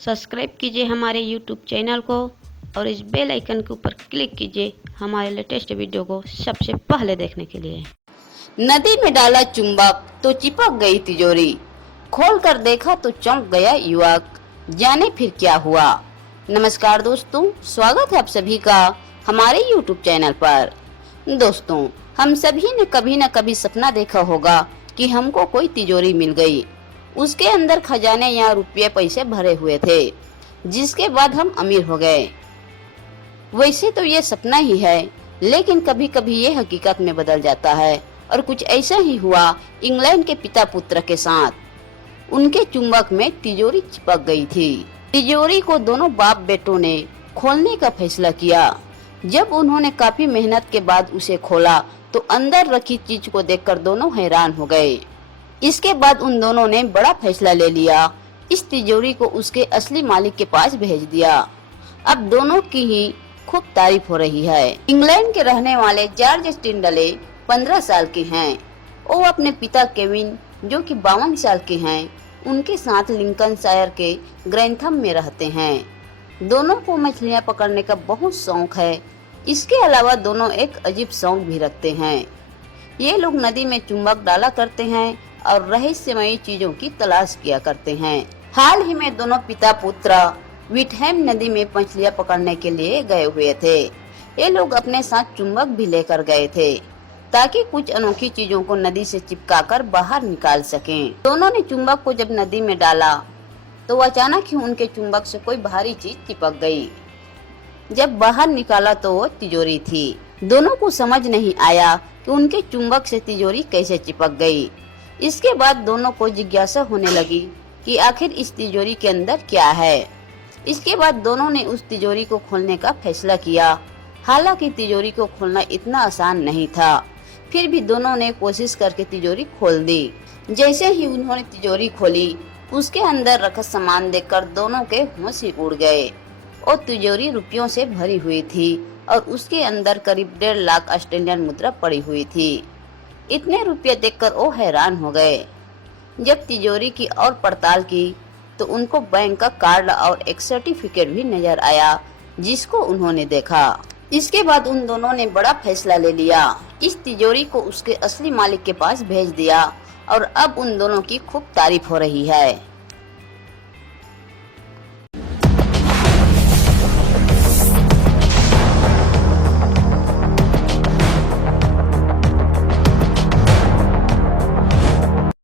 Subscribe कीजिए हमारे YouTube channel को और इस बेल आइकन के ऊपर क्लिक कीजिए हमारे लेटेस्ट वीडियो को सबसे पहले देखने के लिए। नदी में डाला चुंबक तो चिपक गई तिजोरी, खोल कर देखा तो चौंक गया युवक, जाने फिर क्या हुआ। नमस्कार दोस्तों, स्वागत है आप सभी का हमारे YouTube चैनल पर। दोस्तों, हम सभी ने कभी न कभी सपना देखा होगा कि हमको कोई तिजोरी मिल गई, उसके अंदर खजाने या रुपये पैसे भरे हुए थे, जिसके बाद हम अमीर हो गए। वैसे तो ये सपना ही है, लेकिन कभी कभी ये हकीकत में बदल जाता है और कुछ ऐसा ही हुआ इंग्लैंड के पिता पुत्र के साथ। उनके चुंबक में तिजोरी चिपक गई थी। तिजोरी को दोनों बाप बेटों ने खोलने का फैसला किया। जब उन्होंने काफी मेहनत के बाद उसे खोला तो अंदर रखी चीज को देखकर दोनों हैरान हो गए। इसके बाद उन दोनों ने बड़ा फैसला ले लिया, इस तिजोरी को उसके असली मालिक के पास भेज दिया। अब दोनों की ही खूब तारीफ हो रही है। इंग्लैंड के रहने वाले जॉर्ज टिंडले 15 साल के हैं। वो अपने पिता केविन, जो कि 52 साल के हैं, उनके साथ लिंकनशायर के ग्रैंथम में रहते हैं। दोनों को मछलियां पकड़ने का बहुत शौक है। इसके अलावा दोनों एक अजीब शौक भी रखते हैं। ये लोग नदी में चुंबक डाला करते हैं और रहस्यमयी चीजों की तलाश किया करते हैं। हाल ही में दोनों पिता पुत्र विटहैम नदी में मछलियां पकड़ने के लिए गए हुए थे। ये लोग अपने साथ चुंबक भी लेकर गए थे ताकि कुछ अनोखी चीजों को नदी से चिपकाकर बाहर निकाल सकें। दोनों ने चुंबक को जब नदी में डाला तो अचानक ही उनके चुंबक से कोई भारी चीज चिपक गई। जब बाहर निकाला तो वो तिजोरी थी। दोनों को समझ नहीं आया कि उनके चुंबक से तिजोरी कैसे चिपक गई। इसके बाद दोनों को जिज्ञासा होने लगी कि आखिर इस तिजोरी के अंदर क्या है। इसके बाद दोनों ने उस तिजोरी को खोलने का फैसला किया। हालांकि तिजोरी को खोलना इतना आसान नहीं था, फिर भी दोनों ने कोशिश करके तिजोरी खोल दी। जैसे ही उन्होंने तिजोरी खोली, उसके अंदर रखा सामान देखकर दोनों के होश ही उड़ गए। और तिजोरी रुपयों से भरी हुई थी और उसके अंदर करीब 1.5 लाख ऑस्ट्रेलियन मुद्रा पड़ी हुई थी। इतने रुपये देखकर वो हैरान हो गए। जब तिजोरी की और पड़ताल की तो उनको बैंक का कार्ड और एक सर्टिफिकेट भी नजर आया, जिसको उन्होंने देखा। इसके बाद उन दोनों ने बड़ा फैसला ले लिया, इस तिजोरी को उसके असली मालिक के पास भेज दिया और अब उन दोनों की खूब तारीफ हो रही है।